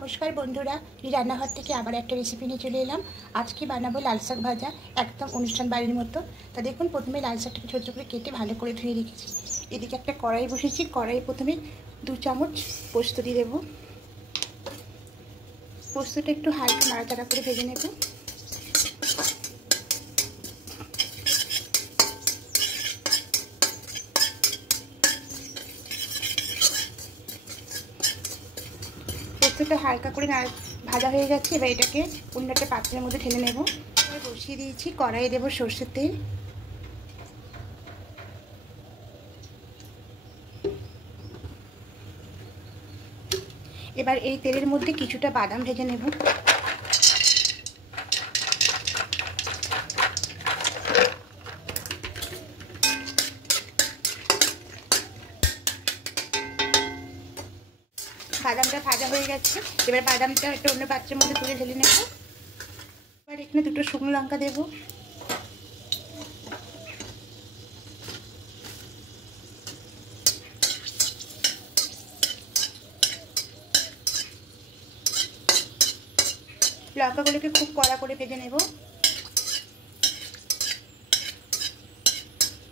नमस्कार बंधुरा रान्नाघर থেকে আবার একটা রেসিপি নিয়ে চলে এলাম। আজকে বানাবো লাল শাক ভাজা, একদম অনুষ্ঠান বাড়ির মতো। তা দেখুন, প্রথমে লাল শাকটাকে ছোট ছোট করে কেটে ভালো করে ধুয়ে রেখেছি। এদিকে একটা কড়াই বসিয়েছি। কড়াইয়ে প্রথমে 2 চামচ পোস্ত দিয়ে দেবো। পোস্তটা একটু হালকা নাড়াচাড়া করে ভেজে নেব। পোস্তটা হালকা করে ভাজা হয়ে গেছে। এবার এটাকে অন্য একটা পাত্রের মধ্যে ঢেলে নেব। বসিয়ে দিয়েছি, কড়াইয়ে দেবো সরষের তেল। এবার এই তেলের মধ্যে কিছুটা বাদাম ভেজে নেব। বাদামটা ভাজা হয়ে গেছে। এবার বাদামটা একটা অন্য পাত্রের মধ্যে তুলে ঢেলে নেব। এবার এখানে 2টো শুকনো লঙ্কা দেব। লঙ্কাগুলোকে খুব কড়া করে ভেজে নেব।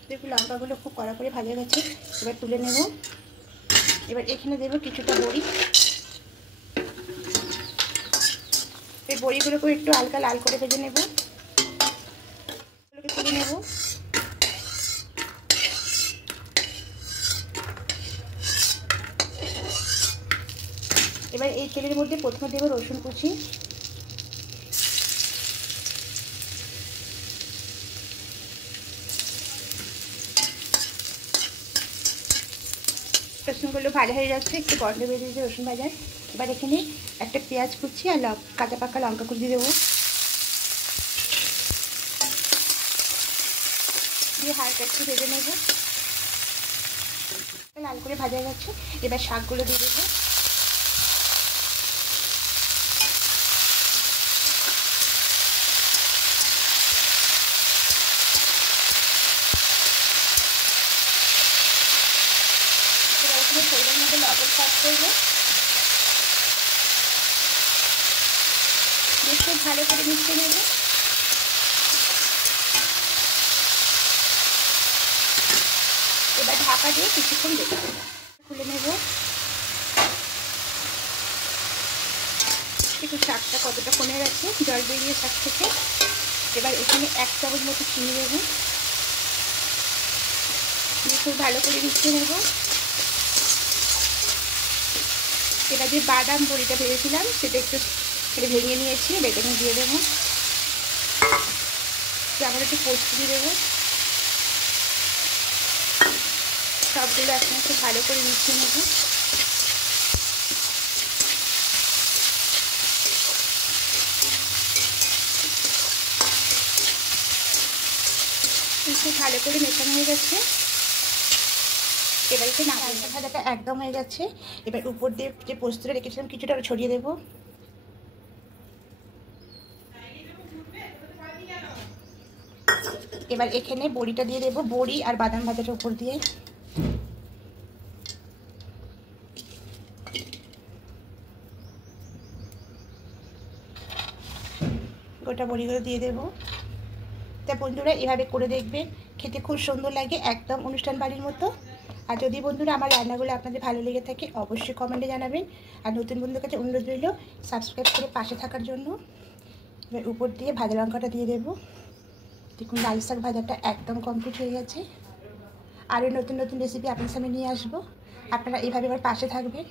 দেখুন, লঙ্কাগুলো খুব কড়া করে ভাজা গেছে। এবার তুলে নেব। এবার এখানে দেব কিছুটা বড়ি। এই বড়িগুলোকে একটু হালকা লাল করে ভেজে নেব। এগুলোকে তুলে নেব। এবার এই তেলের মধ্যে প্রথমে দেব রসুন কুচি। রসুনগুলো ভাজা হয়ে যাচ্ছে, একটু গন্ধ বেরিয়েছে রসুন ভাজার। এবার এখানে একটা পেঁয়াজ কুচি আর কাঁচা পাকা লঙ্কা কুচি দেবো। দিয়ে হালকা একটু ভেজে নেব। লাল করে ভাজা গেছে। এবার শাকগুলো দিয়ে দেবো। পরিমাণ মতো লবণ অ্যাড করবো। বেশ ভালো করে মিশিয়ে নেব। এবার ঢাকা দিয়ে কিছুক্ষণ রেখে দেবো। খুলে নেব। একটু শাকটা কতটা কমে গেছে, জল বেরিয়ে শাক থেকে। এবার এখানে 1 চামচ মতো চিনি দেব। খুব ভালো করে মিশিয়ে নেব। এবার যে বাদাম বড়িটা ভেজেছিলাম সেটা একটু ভেঙে নিয়েছি, বেটে দিয়ে দেবো। আবার একটু পোস্ত দিয়ে দেবো। সবগুলো একসঙ্গে খুব ভালো করে মিশিয়ে নেব। খুব ভালো করে মেশানো হয়ে গেছে। এবার এতে লাল শাক ভাজাটা একদম হয়ে গেছে। এবার উপর দিয়ে যে পোস্তটা রেখেছিলাম কিছুটা ছড়িয়ে দেবো। এবার এখানে বড়িটা দিয়ে দেবো, বড়ি আর বাদাম ভাজাটা উপর দিয়ে। গোটা বড়িগুলো দিয়ে দেবো। তা বন্ধুরা এভাবে করে দেখবেন, খেতে খুব সুন্দর লাগে, একদম অনুষ্ঠান বাড়ির মতো। আর যদি বন্ধুরা আমার রান্নাগুলো আপনাদের ভালো লেগে থাকে অবশ্যই কমেন্টে জানাবেন। আর নতুন বন্ধুদের কাছে অনুরোধ রইল সাবস্ক্রাইব করে পাশে থাকার জন্য। এবার উপর দিয়ে ভাজা লঙ্কাটা দিয়ে দেবো। দেখুন, লাল শাক ভাজাটা একদম কমপ্লিট হয়ে গেছে। আরও নতুন নতুন রেসিপি আপনার সামনে নিয়ে আসবো। আপনারা এইভাবে আমার পাশে থাকবেন।